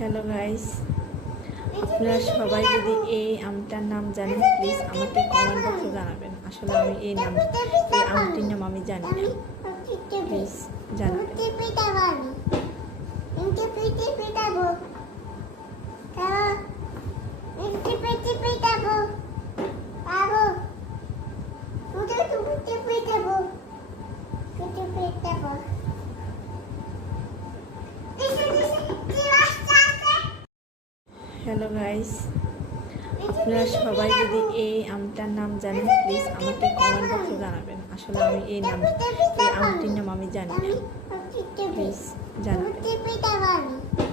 Hello guys, আপনারা সবাই যদি এই আমটার নাম জানেন প্লিজ আমাকে কমেন্ট বক্সে জানাবেন। আসলে আমি এই আমটির নাম আমি জানি না, প্লিজ জানাবেন। হ্যালো গাইস, আপনারা সবাই যদি এই আমটার নাম জানেন প্লিজ আমাকে কমেন্ট বক্সে জানাবেন। আসলে আমি এই আমটির নাম আমি জানি না, প্লিজ জানাবেন।